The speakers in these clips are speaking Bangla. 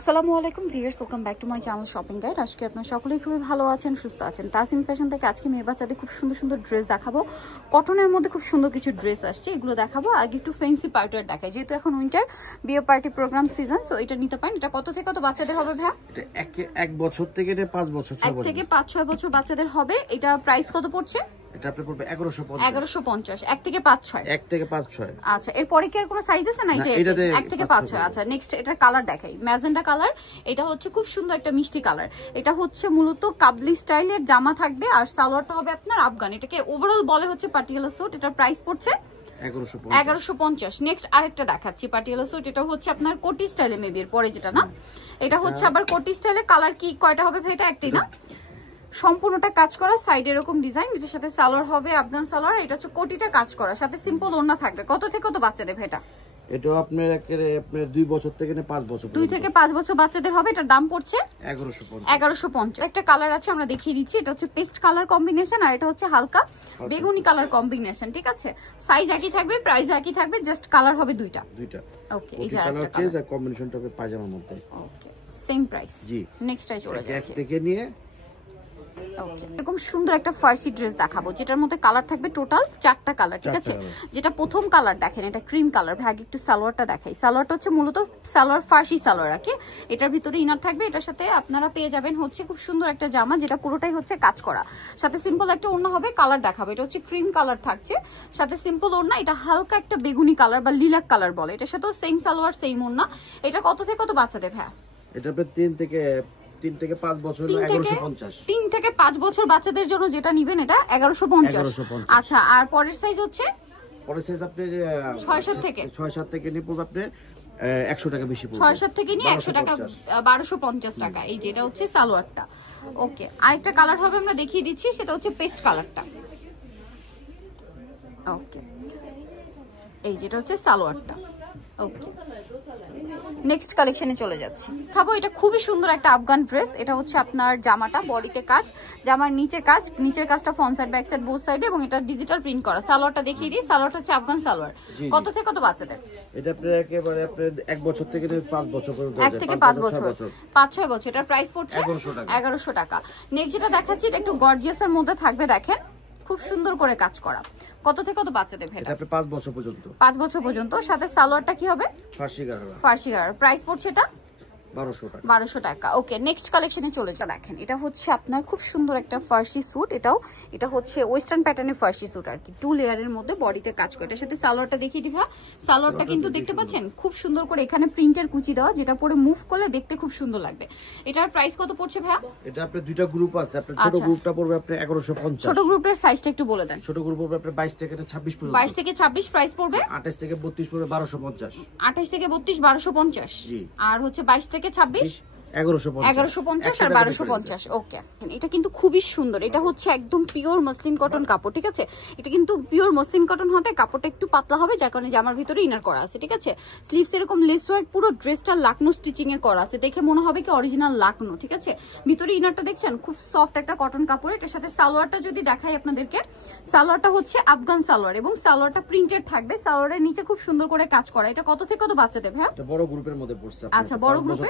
আসসালামু আলাইকুম viewers, welcome back to my channel shopping guide. আজকে আপনারা সকলেই খুবই ভালো আছেন, সুস্থ আছেন। তাসিন ফ্যাশন থেকে আজকে মেয়ে বাচ্চাদের খুব সুন্দর সুন্দর ড্রেস দেখাবো। কটনের মধ্যে খুব সুন্দর কিছু ড্রেস আসছে, এগুলো দেখাবো। আগে একটু ফ্যান্সি পার্টিওয়ার দেখাই, যেহেতু এখন উইন্টার বিয়ে পার্টি প্রোগ্রাম সিজন, সো এটা নিতে পারেন। এটা কত থেকে কত বাচ্চাদের হবে ভাই? এটা 1 বছর থেকে 5 বছর, 6 বছর, 1 থেকে 5-6 বছর বাচ্চাদের হবে। এটা প্রাইস কত পড়ছে? এটা আপনার পড়বে 1150। 1150, 1 থেকে 5-6। 1 থেকে 5-6। আচ্ছা, এরপরে কি আর কোনো সাইজ আছে না? এটা 1 থেকে 5-6। আচ্ছা, নেক্সট এটা কালার দেখাই, ম্যাজেন্টা কালার। এটা হচ্ছে খুব সুন্দর একটা মিষ্টি কালার। এটা হচ্ছে মূলত কাবলি স্টাইলের জামা থাকবে, আর সালোয়ারটা হবে আপনার আফগান। এটাকে ওভারঅল বলে হচ্ছে পাটিয়ালা স্যুট। এটার প্রাইস পড়ছে 1150। নেক্সট আরেকটা দেখাচ্ছি পাটিয়ালা স্যুট। এটা হচ্ছে আপনার কোটি স্টাইলে, মেবি এর পরে যেটা না, এটা হচ্ছে আবার কোটি স্টাইলে। কালার কি কয়টা হবে ভাই? এটা একটাই না, সম্পূর্ণটা কাজ করা, সাইডে এরকম ডিজাইন। এটার সাথে সালোয়ার হবে আফগান সালোয়ার। এটা হচ্ছে কোটিটা কাজ করা, সাথে সিম্পল ওড়না থাকবে। কত থেকে কত বাচ্চাদের ভাই? এটা আপনার 2 বছর থেকে 5 বছর, 2 থেকে 5 বছর বাচ্চাদের হবে। এটার দাম পড়ছে 1150। একটা কালার আছে, আমরা দেখিয়ে দিচ্ছি। এটা হচ্ছে পেস্ট কালার কম্বিনেশন, আর এটা হচ্ছে হালকা বেগুনি কালার কম্বিনেশন। ঠিক আছে, সাইজ একই থাকবে, প্রাইস একই থাকবে, জাস্ট কালার হবে দুইটা। ওকে, এই যে আরেকটা কালার, আর কম্বিনেশনটা হবে পায়জামার মধ্যে। Okay, same price. জি, নেক্সট আই চলে যাচ্ছে। এক থেকে নিয়ে ওকে, এরকম সুন্দর একটা ফার্সি ড্রেস দেখাবো, যেটার মধ্যে কালার থাকবে টোটাল 4টা কালার। ঠিক আছে, যেটা প্রথম কালার দেখেন, এটা ক্রিম কালার। ভাই একটু সালোয়ারটা দেখাই। সালোয়ারটা হচ্ছে মূলত সালোয়ার, ফার্সি সালোয়ার রাখে। এটার ভিতরে ইনার থাকবে। এটার সাথে আপনারা পেয়ে যাবেন হচ্ছে খুব সুন্দর একটা জামা, যেটা পুরোটাই হচ্ছে কাজ করা। সাথে সিম্পল একটা ওড়না হবে। কালার দেখাবো, এটা হচ্ছে ক্রিম কালার থাকছে, সাথে সিম্পল ওড়না। এটা হালকা একটা বেগুনি কালার বা লিলাক কালার বলে। এটার সাথেও সেম সালোয়ার, সেম ওড়না। এটা কত থেকে কত বাচ্চাদের ভাই? এটা আপনার 3 থেকে 5 বছর, 1150। 3 থেকে 5 বছর বাচ্চাদের জন্য যেটা নেবেন এটা 1150। আচ্ছা, আর পরের সাইজ হচ্ছে পরের সাইজ আপনি 6-7 থেকে নিয়ে পড়বে আপনি 100 টাকা বেশি পড়বে। 6-7 থেকে নিয়ে 100 টাকা, 1250 টাকা। এই যেটা হচ্ছে সালোয়ারটা। ওকে, আরেকটা কালার হবে, আমরা দেখিয়ে দিচ্ছি। সেটা হচ্ছে পেস্ট কালারটা। ওকে, এই যেটা হচ্ছে সালোয়ারটা। ওকে, নেক্সট কালেকশনে চলে যাচ্ছি। খাবো, এটা খুবই সুন্দর একটা আফগান ড্রেস। এটা হচ্ছে আপনার জামাটা বডিতে কাজ, জামার নিচে কাজ, নিচের কাজটা front side back side both সাইডে, এবং এটা ডিজিটাল প্রিন্ট করা। সালোয়ারটা দেখিয়ে দিই। সালোয়ারটা হচ্ছে আফগান সালোয়ার। কত থেকে কত বাচ্চাদের? এটা আপনার একেবারে আপনার 1 বছর থেকে 5 বছর পর্যন্ত। 1 থেকে 5 বছর, 5-6 বছর। এটার প্রাইস পড়ছে 1100 টাকা। নেক্সট যেটা দেখাচ্ছি, এটা একটু গর্জিয়াসের মধ্যে থাকবে। দেখেন, খুব সুন্দর করে কাজ করা। কত থেকে কত বাচ্চাদের ভেটা? এটা 5 বছর পর্যন্ত। 5 বছর পর্যন্ত। সাথে সালোয়ারটা কি হবে? ফার্সি গাড়া। প্রাইস পড়ছে এটা 1200 টাকা। ওকে, নেক্সট কালেকশনে চলে যা। দেখেন, এটা হচ্ছে আপনার খুব সুন্দর একটা ফার্সি স্যুট। এটা হচ্ছে ওয়েস্টার্ন প্যাটার্নের ফার্সি স্যুট আর কি, 2 লেয়ারের মধ্যে বডিতে কাজ করে। এটার সাথে সালোয়ারটা দেখিয়ে দিবা। সালোয়ারটা কিন্তু দেখতে পাচ্ছেন খুব সুন্দর করে এখানে প্রিন্টের কুচি দেওয়া, যেটা পরে মুভ করলে দেখতে খুব সুন্দর লাগবে। এটার প্রাইস কত পড়ছে ভাইয়া? এটা আপনার দুইটা গ্রুপ আছে। আপনার ছোট গ্রুপটা পড়বে আপনার 1150। ছোট গ্রুপের সাইজটা একটু বলে দেন। ছোট গ্রুপ পড়বে আপনার 22 থেকে 26 পর্যন্ত। 22 থেকে 26 প্রাইস পড়বে। 28 থেকে 32 পড়বে 1250। 28 থেকে 32 1250। আর হচ্ছে 22 থেকে 26 1150 আর 1250। ওকে, এটা কিন্তু খুবই সুন্দর। এটা হচ্ছে একদম পিওর মসলিন কটন কাপড়। ঠিক আছে, এটা কিন্তু পিওর মসলিন কটন হতে কাপড়টা একটু পাতলা হবে, যার কারণে জামার ভিতরে ইনার করা আছে। ঠিক আছে, স্লিভস এরকম লেস ওয়ার্ক, পুরো ড্রেসটা লাকনো স্টিচিং এ করা আছে, দেখে মনে হবে কি অরিজিনাল লাকনো। ঠিক আছে, ভিতরে ইনারটা দেখছেন খুব সফট একটা কটন কাপড়। এটার সাথে সালোয়ারটা যদি দেখাই আপনাদেরকে, সালোয়ারটা হচ্ছে আফগান সালোয়ার, এবং সালোয়ারটা প্রিন্টেড থাকবে। সালোয়ারের নিচে খুব সুন্দর করে কাজ করা। এটা কত থেকে কত বাচ্চাদের ভাই? এটা বড় গ্রুপের মধ্যে পড়ছে। আচ্ছা, বড় গ্রুপে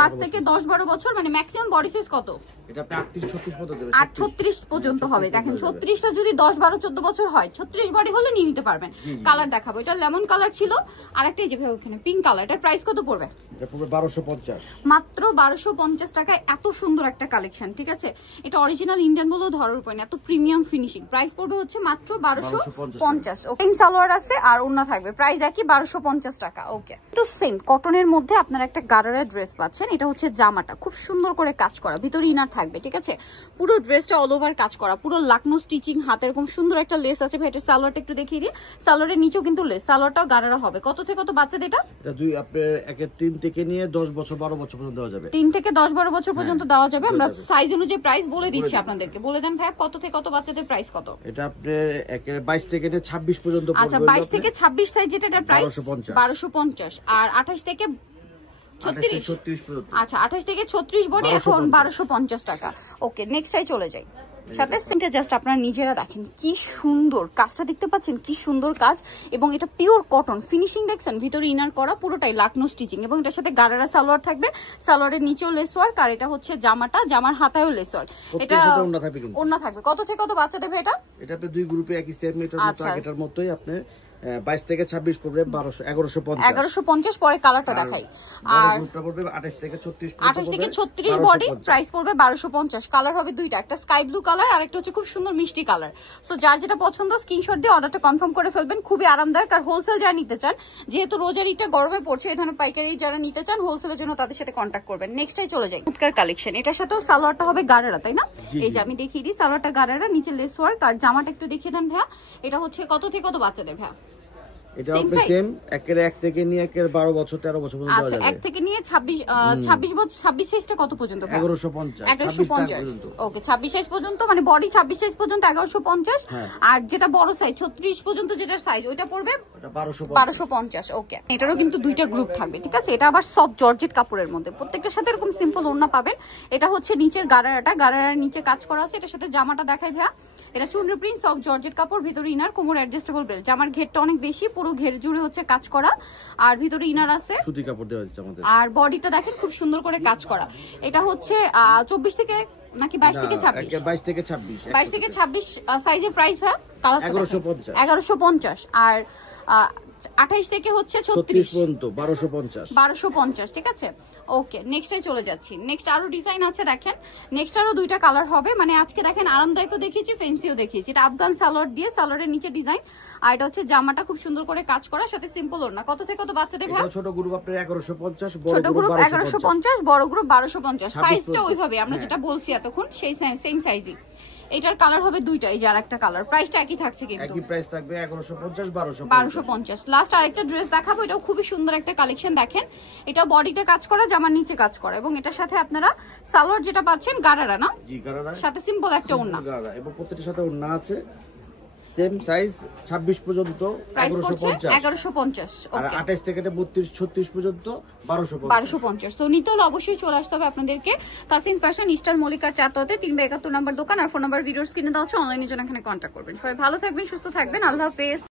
5 থেকে 10-12 বছর, মানে ম্যাক্সিমাম বডি সাইজ কত? এটা আপনি 38-36 পর্যন্ত দেবে। 38 পর্যন্ত হবে। দেখেন, 36টা যদি 10-12-14 বছর হয়, 36 বডি হলে নিয়ে নিতে পারবেন। কালার দেখাবো, এটা লেমন কালার ছিল, আর একটা যে ভাই ওখানে পিঙ্ক কালার। এটার প্রাইস কত পড়বে? এটা পড়বে 1250। মাত্র 1250 টাকায় এত সুন্দর একটা কালেকশন। ঠিক আছে, এটা অরিজিনাল ইন্ডিয়ান বলেও ধরার উপায় না, এত প্রিমিয়াম ফিনিশিং। প্রাইস পড়বে হচ্ছে মাত্র 1250। ওকে, সালোয়ার আছে আর ওড়না থাকবে, প্রাইস একই 1250 টাকা। ওকে, তো সেম কটনের মধ্যে আপনারা একটা গারারা ড্রেস পাচ্ছেন। এটা হচ্ছে জামাটা খুব সুন্দর করে কাজ করা, ভিতরে ইনার থাকবে। ঠিক আছে, পুরো ড্রেসটা অল ওভার কাজ করা, পুরো লাকনো স্টিচিং, হাতে এরকম সুন্দর একটা লেস আছে। ভাই, এটা সালোয়ারটা একটু দেখিয়ে দিই। সালোয়ারের নিচেও কিন্তু লেস, সালোয়ারটাও গারারা হবে। কত থেকে কত বাচ্চাদের এটা? এটা দুই আপনার 3 থেকে নিয়ে 10 বছর 12 বছর পর্যন্ত দেওয়া যাবে। 3 থেকে 10-12 বছর পর্যন্ত দেওয়া যাবে। আমরা সাইজ অনুযায়ী প্রাইস বলে দিচ্ছি আপনাদেরকে। বলে দেন ভাই, কত থেকে কত বাচ্চাদের প্রাইস কত? এটা আপনার 22 থেকে 26 পর্যন্ত পড়বে। আচ্ছা, 22 থেকে 26 সাইজ যেটা, এটার প্রাইস 1250। আর 28 থেকে 36 পর্যন্ত। আচ্ছা, 28 থেকে 36 বডি এখন 1250 টাকা। ওকে, নেক্সট আই চলে যাই। সাথে সেমটা জাস্ট আপনারা নিজেরা দেখেন কি সুন্দর কাজটা দেখতে পাচ্ছেন, কি সুন্দর কাজ। এবং এটা পিওর কটন ফিনিশিং দেখছেন, ভিতরে ইনার করা পুরোটাই লাকনো স্টিচিং। এবং এটার সাথে গারারা সালোয়ার থাকবে, সালোয়ারের নিচেও লেস ওয়ার্ক, আর এটা হচ্ছে জামাটা, জামার হাতায়ও লেস ওয়ার্ক। এটা ওন্না থাকবে। কত থেকে কত বাচ্চা দেবে এটা? এটা আপনি দুই গ্রুপে একই সেম, এটার মতোই আপনি 22 থেকে 26 পড়বে 1150 পরে কালারটা দেখাই। আর গ্রুপটা পড়বে 28 থেকে 36 28 থেকে 36 বডি, প্রাইস পড়বে 1250। কালার হবে দুইটা, একটা স্কাই ব্লু কালার আর একটা হচ্ছে খুব সুন্দর মিষ্টি কালার। সো যার যেটা পছন্দ স্ক্রিনশট দিয়ে অর্ডারটা কনফার্ম করে ফেলবেন। খুবই আরামদায়ক। আর হোলসেল যারা নিতে চান, যেহেতু রোজার ঈদটা গরমে পড়ছে, এই ধরনের পাইকারি যারা নিতে চান হোলসেলের জন্য তাদের সাথে কন্ট্যাক্ট করবেন। নেক্সটটাই চলে যাই, চমৎকার কালেকশন। এটার সাথেও সালোয়ারটা হবে গারারা, তাই না? এই যে আমি দেখিয়ে দিই, সালোয়ারটা গারারা, নিচে লেস ওয়ার্ক, আর জামাটা একটু দেখিয়ে দেন ভাইয়া। এটা হচ্ছে কত থেকে কত বাচ্চাদের ভাইয়া? এটা হবে সেম, একের 1 থেকে নিয়ে একের 12 বছর 13 বছর পর্যন্ত দেওয়া যাবে। 1 থেকে নিয়ে 26 বছর, 26 সাইজটা কত পর্যন্ত? 1150। ওকে, 26 সাইজ পর্যন্ত, মানে বডি 26 সাইজ পর্যন্ত 1150। আর যেটা বড় সাইজ 36 পর্যন্ত যেটার সাইজ ওইটা পড়বে 1250। ওকে, এটারও কিন্তু দুইটা গ্রুপ থাকবে, ঠিক আছে? এটা আবার সফট জর্জেট কাপড়ের মধ্যে, প্রত্যেকটার সাথে এরকম সিম্পল ওড়না পাবেন। এটা হচ্ছে নিচের গারারাটা, গারারার নিচে কাজ করা আছে। এটার সাথে জামাটা দেখাই ভাইয়া। এটা চুনরি প্রিন্ট, সফট জর্জেট কাপড়, ভিতরে ইনার, কোমর অ্যাডজাস্টেবল বেল্ট। জামার ঘেরটা অনেক বেশি, পুরো ঘের জুড়ে হচ্ছে কাজ করা, আর ভিতরে ইনার আছে, সুতি কাপড় দেওয়া আছে আমাদের। আর বডিটা দেখেন খুব সুন্দর করে কাজ করা। এটা হচ্ছে 24 থেকে নাকি 22 থেকে 26? 22 থেকে 26। 22 থেকে 26 সাইজের প্রাইস ভাই 1150। আর 28 থেকে হচ্ছে 36 পর্যন্ত 1250। ঠিক আছে? ওকে, নেক্সটে চলে যাচ্ছি। নেক্সট আরো ডিজাইন আছে দেখেন। নেক্সট আরো দুইটা কালার হবে, মানে আজকে দেখেন আরামদায়কও দেখিয়েছি, ফ্যান্সিও দেখিয়েছি। এটা আফগান সালোয়ার দিয়ে, সালোয়ারের নিচে ডিজাইন, আর এটা হচ্ছে জামাটা খুব সুন্দর করে কাজ করা, সাথে সিম্পল ওড়না। কত থেকে কত বাচ্চাদের ভাই? ছোট গ্রুপ আপনার 1150, ছোট গ্রুপ 1150, বড় গ্রুপ 1250। সাইজটা ওইভাবে আমরা যেটা বলছি এতক্ষণ, সেই সেম সাইজই। এটার কালার হবে দুইটা, এই যে আরেকটা কালার। প্রাইসটা একই থাকছে, কিন্তু একই প্রাইস থাকবে 1150 1250। লাস্ট আরেকটা ড্রেস দেখাবো, এটাও খুবই সুন্দর একটা কালেকশন দেখেন। এটা বডিতে কাজ করা, জামার নিচে কাজ করা, এবং এটার সাথে আপনারা সালোয়ার যেটা পাচ্ছেন গারারা, না? জি, গারারা, সাথে সিম্পল একটা ওড়না, এবং প্রত্যেকটার সাথে ওড়না আছে সেম সাইজ 26 পর্যন্ত 1150। আর 28 থেকে 32 36 পর্যন্ত 1250। তো নিতে হলে অবশ্যই চলে আসতে হবে আপনাদেরকে তাসিন ফ্যাশন, ইস্টার মল্লিকার 4 তলাতে 372 নম্বর দোকান। আর ফোন নাম্বার ভিডিওর স্ক্রিনে দেওয়া আছে, অনলাইনের জন্য এখানে কন্ট্যাক্ট করবেন। সবাই ভালো থাকবেন, সুস্থ থাকবেন, আল্লাহ হাফেজ।